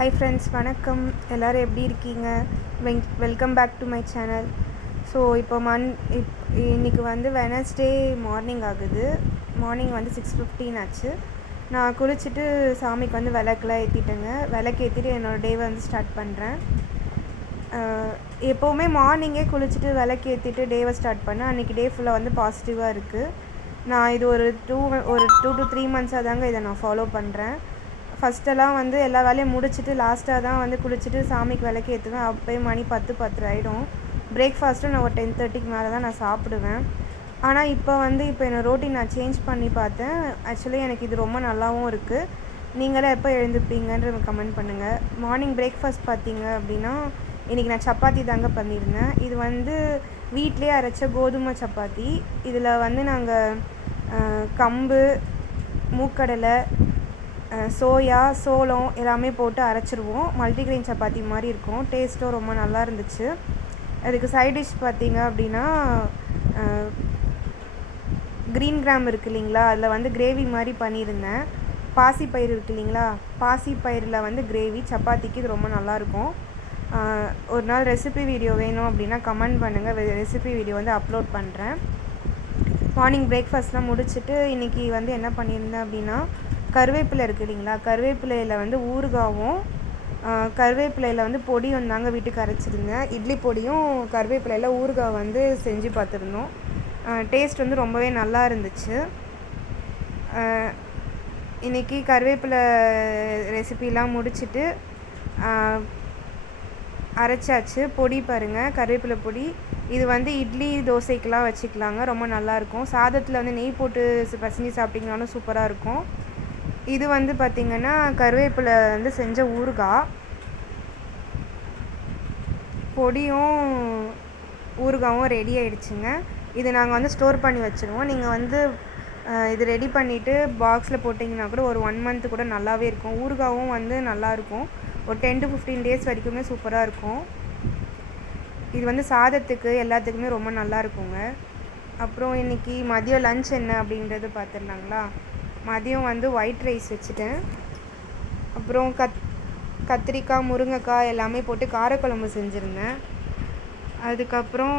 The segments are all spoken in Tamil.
ஹாய் ஃப்ரெண்ட்ஸ் வணக்கம். எல்லோரும் எப்படி இருக்கீங்க? வெங் welcome back to my channel so இப்போ மன் இப் இன்றைக்கி வந்து வெனஸ்டே மார்னிங் ஆகுது. மார்னிங் வந்து சிக்ஸ் ஃபிஃப்டீன் ஆச்சு. நான் குளிச்சுட்டு சாமிக்கு வந்து விளக்கெலாம் ஏற்றிட்டேங்க விளக்கு ஏற்றிட்டு என்னோடய டேவை வந்து ஸ்டார்ட் பண்ணுறேன் எப்போவுமே மார்னிங்கே குளிச்சுட்டு விளக்கு ஏற்றிட்டு டேவை ஸ்டார்ட் பண்ணேன். அன்றைக்கி டே ஃபுல்லாக வந்து பாசிட்டிவாக இருக்குது நான் இது ஒரு டூ ஒரு டூ டு த்ரீ மந்த்ஸாக தாங்க இதை நான் ஃபாலோ பண்ணுறேன் ஃபஸ்ட்டெல்லாம் வந்து எல்லா வேலையும் முடிச்சுட்டு லாஸ்ட்டாக தான் வந்து குளிச்சுட்டு சாமிக்கு விளக்கு ஏற்றுவேன். அப்போயும் மணி பத்து பத்து ஆகிடும் பிரேக்ஃபாஸ்ட்டும் நான் ஒரு டென் தேர்ட்டிக்கு மேலே தான் நான் சாப்பிடுவேன். ஆனால் இப்போ வந்து இப்போ என்னோடய ரோட்டின் நான் சேஞ்ச் பண்ணி பார்த்தேன். ஆக்சுவலி எனக்கு இது ரொம்ப நல்லாவும் இருக்குது நீங்களே எப்போ எழுந்துப்பீங்கன்ற கமெண்ட் பண்ணுங்கள் மார்னிங் பிரேக்ஃபாஸ்ட் பார்த்தீங்க அப்படின்னா இன்றைக்கி நான் சப்பாத்தி தாங்க பண்ணியிருந்தேன். இது வந்து வீட்லேயே அரைச்ச கோதுமை சப்பாத்தி. இதில் வந்து நாங்கள் கம்பு மூக்கடலை சோயா சோளம் எல்லாமே போட்டு அரைச்சிருவோம். மல்டிக்ரெயின் சப்பாத்தி மாதிரி இருக்கும். டேஸ்ட்டும் ரொம்ப நல்லா இருந்துச்சு. அதுக்கு சைட் டிஷ் பார்த்தீங்க அப்படின்னா க்ரீன் கிராம் இருக்குது இல்லைங்களா? அதில் வந்து கிரேவி மாதிரி பண்ணியிருந்தேன். பாசி பயிர் இருக்குது இல்லைங்களா? பாசி பயிரில் வந்து கிரேவி சப்பாத்திக்கு இது ரொம்ப நல்லாயிருக்கும் ஒரு நாள் ரெசிபி வீடியோ வேணும் அப்படின்னா கமெண்ட் பண்ணுங்கள் ரெசிபி வீடியோ வந்து அப்லோட் பண்ணுறேன் மார்னிங் பிரேக்ஃபாஸ்ட்லாம் முடிச்சுட்டு இன்றைக்கி வந்து என்ன பண்ணியிருந்தேன் அப்படின்னா கருவேப்பிலை இருக்குது இல்லைங்களா? கருவேப்பிலையில் வந்து ஊறுகாவும் கருவேப்பிலையில் வந்து பொடி வந்தாங்க வீட்டுக்கு அரைச்சிருந்தேன். இட்லி பொடியும் கருவேப்பிலையில் ஊறுகாய் வந்து செஞ்சு பார்த்துருந்தோம் டேஸ்ட் வந்து ரொம்பவே நல்லா இருந்துச்சு. இன்றைக்கி கருவேப்பிலை ரெசிபிலாம் முடிச்சுட்டு அரைச்சாச்சு. பொடி பாருங்கள் கருவேப்பிலை பொடி. இது வந்து இட்லி தோசைக்கெலாம் வச்சுக்கலாங்க ரொம்ப நல்லாயிருக்கும் சாதத்தில் வந்து நெய் போட்டு பசஞ்சு சாப்பிட்டிங்கனாலும் சூப்பராக இருக்கும். இது வந்து பார்த்திங்கன்னா கருவேப்பிலை வந்து செஞ்ச ஊறுகாய் பொடியும் ஊறுகாவும் ரெடி ஆகிடுச்சுங்க இது நாங்கள் வந்து ஸ்டோர் பண்ணி வச்சுருவோம். நீங்கள் வந்து இது ரெடி பண்ணிவிட்டு பாக்ஸில் போட்டிங்கன்னா கூட ஒரு ஒன் மந்த்து கூட நல்லாவே இருக்கும். ஊறுகாவும் வந்து நல்லாயிருக்கும் ஒரு டென் டு ஃபிஃப்டீன் டேஸ் வரைக்குமே சூப்பராக இருக்கும். இது வந்து சாதத்துக்கு எல்லாத்துக்குமே ரொம்ப நல்லா இருக்குங்க. அப்புறம் இன்றைக்கி மதியம் லஞ்ச் என்ன அப்படின்றது பார்த்துடலாங்களா மதியம் வந்து ஒயிட் ரைஸ் வச்சுட்டேன். அப்புறம் கத் கத்திரிக்காய் முருங்கைக்காய் எல்லாமே போட்டு காரக்குழம்பு செஞ்சுருந்தேன். அதுக்கப்புறம்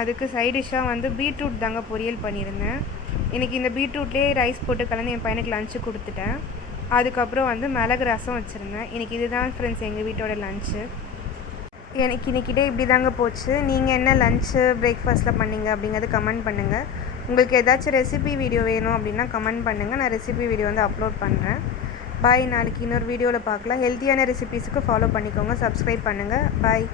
அதுக்கு சைடிஷ்ஷாக வந்து பீட்ரூட் தாங்க பொரியல் பண்ணியிருந்தேன். இன்றைக்கி இந்த பீட்ரூட்லேயே ரைஸ் போட்டு கலந்து என் பையனுக்கு லஞ்சு கொடுத்துட்டேன். அதுக்கப்புறம் வந்து மிளகு ரசம் வச்சுருந்தேன். இன்றைக்கி இதுதான் ஃப்ரெண்ட்ஸ் எங்கள் வீட்டோட லஞ்சு எனக்கு இன்றைக்கிட்டே இப்படி தாங்க போச்சு. நீங்கள் என்ன லஞ்சு பிரேக்ஃபாஸ்ட்டில் பண்ணீங்க அப்படிங்கிறது கமெண்ட் பண்ணுங்கள் உங்களுக்கு ஏதாச்சும் ரெசிபி வீடியோ வேணும் அப்படின்னா கமெண்ட் பண்ணுங்கள் நான் ரெசிபி வீடியோ வந்து அப்லோட் பண்ணுறேன் பாய் நாளைக்கு இன்னொரு வீடியோவில் பார்க்கலாம். ஹெல்த்தியான ரெசிபீஸுக்கு ஃபாலோ பண்ணிக்கோங்க. சப்ஸ்கிரைப் பண்ணுங்கள் பாய்